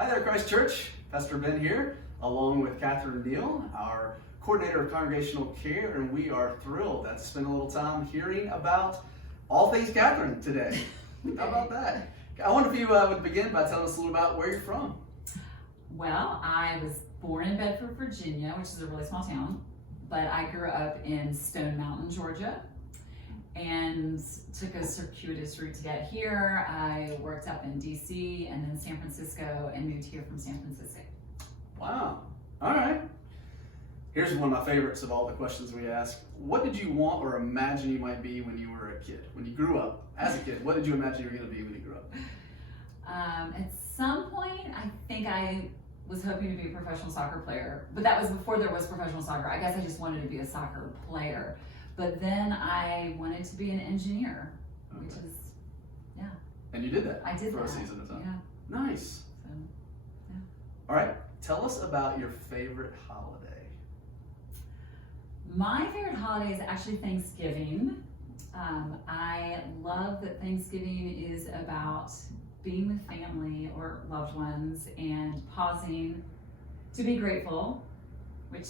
Hi there, Christ Church. Pastor Ben here, along with Catherine Neal, our Coordinator of Congregational Care, and we are thrilled to spend a little time hearing about all things Catherine today. How about that? I wonder if you would begin by telling us a little about where you're from. Well, I was born in Bedford, Virginia, which is a really small town, but I grew up in Stone Mountain, Georgia, and took a circuitous route to get here. I worked up in DC and then San Francisco and moved here from San Francisco. Wow. All right. Here's one of my favorites of all the questions we ask. What did you want or imagine you might be when you were a kid? When you grew up as a kid, what did you imagine you were going to be when you grew up? At some point, I think I was hoping to be a professional soccer player, but that was before there was professional soccer. I guess I just wanted to be a soccer player. But then I wanted to be an engineer, which is, yeah. And you did that? I did for that. A season of time. Yeah. Nice. So, yeah. All right. Tell us about your favorite holiday. My favorite holiday is actually Thanksgiving. I love that Thanksgiving is about being with family or loved ones and pausing to be grateful, which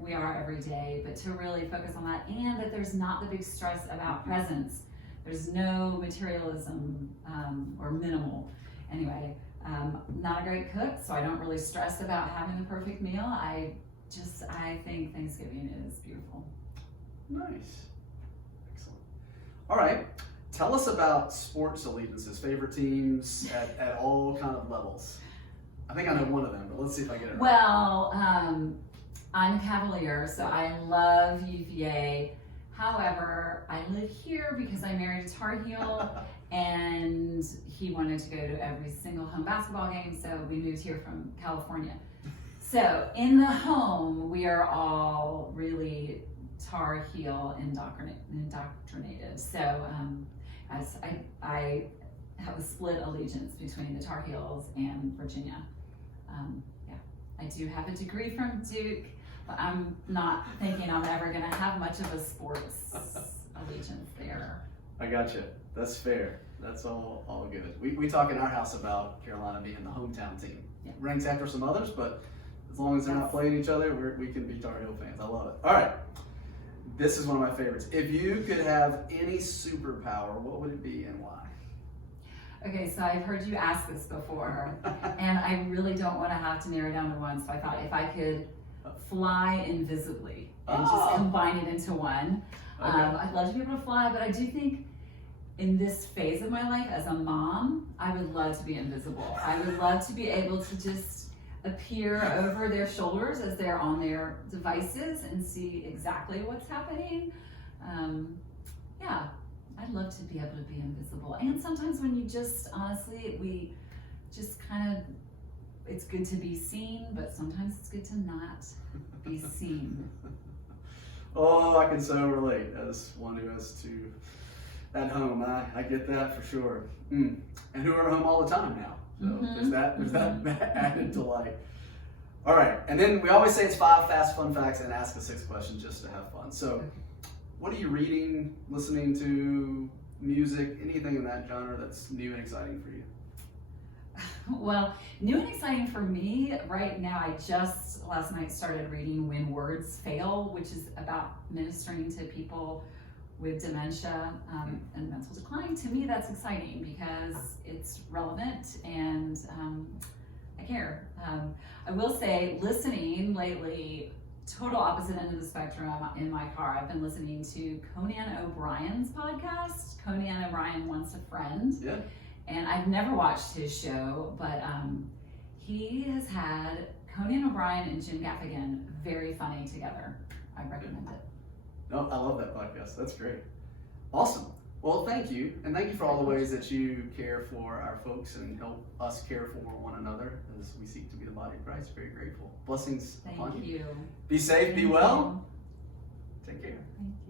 we are every day, but to really focus on that, and that there's not the big stress about presents. There's no materialism or minimal. Anyway, not a great cook, so I don't really stress about having the perfect meal. I think Thanksgiving is beautiful. Nice. Excellent. All right. Tell us about sports allegiances, favorite teams at all kind of levels. I think I know one of them, but let's see if I get it right. Well, I'm a Cavalier, so I love UVA. However, I live here because I married a Tar Heel, and he wanted to go to every single home basketball game, so we moved here from California. So in the home, we are all really Tar Heel indoctrinated. So I have a split allegiance between the Tar Heels and Virginia. I do have a degree from Duke, but I'm not thinking I'm ever going to have much of a sports allegiance there. I gotcha. That's fair. That's all good. We talk in our house about Carolina being the hometown team. Yeah. Ranks after some others, but as long as they're not playing each other, we can be Tar Heel fans. I love it. All right. This is one of my favorites. If you could have any superpower, what would it be and why? Okay, so I've heard you ask this before, and I really don't want to have to narrow down to one, so I thought if I could fly invisibly and just combine it into one. Okay. I'd love to be able to fly, but I do think in this phase of my life as a mom, I would love to be invisible. I would love to be able to just appear over their shoulders as they're on their devices and see exactly what's happening. Yeah, I'd love to be able to be invisible. And sometimes when you just, honestly, we just kind of, it's good to be seen, but sometimes it's good to not be seen. Oh, I can so relate as one who has two at home. I get that for sure. And who are at home all the time now. So there's that added delight. All right, and then we always say it's 5 fast fun facts and ask a 6 questions just to have fun. So what are you reading, listening to, music, anything in that genre that's new and exciting for you? Well, new and exciting for me right now, I just last night started reading When Words Fail, which is about ministering to people with dementia and mental decline. To me, that's exciting because it's relevant and I care. I will say, listening lately, total opposite end of the spectrum in my car. I've been listening to Conan O'Brien's podcast, Conan O'Brien Wants a Friend. Yeah. And I've never watched his show, but he has had Conan O'Brien and Jim Gaffigan very funny together. I recommend it. No, I love that podcast. That's great. Awesome. Well, thank you. And thank you for all the ways that you care for our folks and help us care for one another as we seek to be the body of Christ. Very grateful. Blessings upon you. Thank you. Be safe, be well. Take care. Thank you.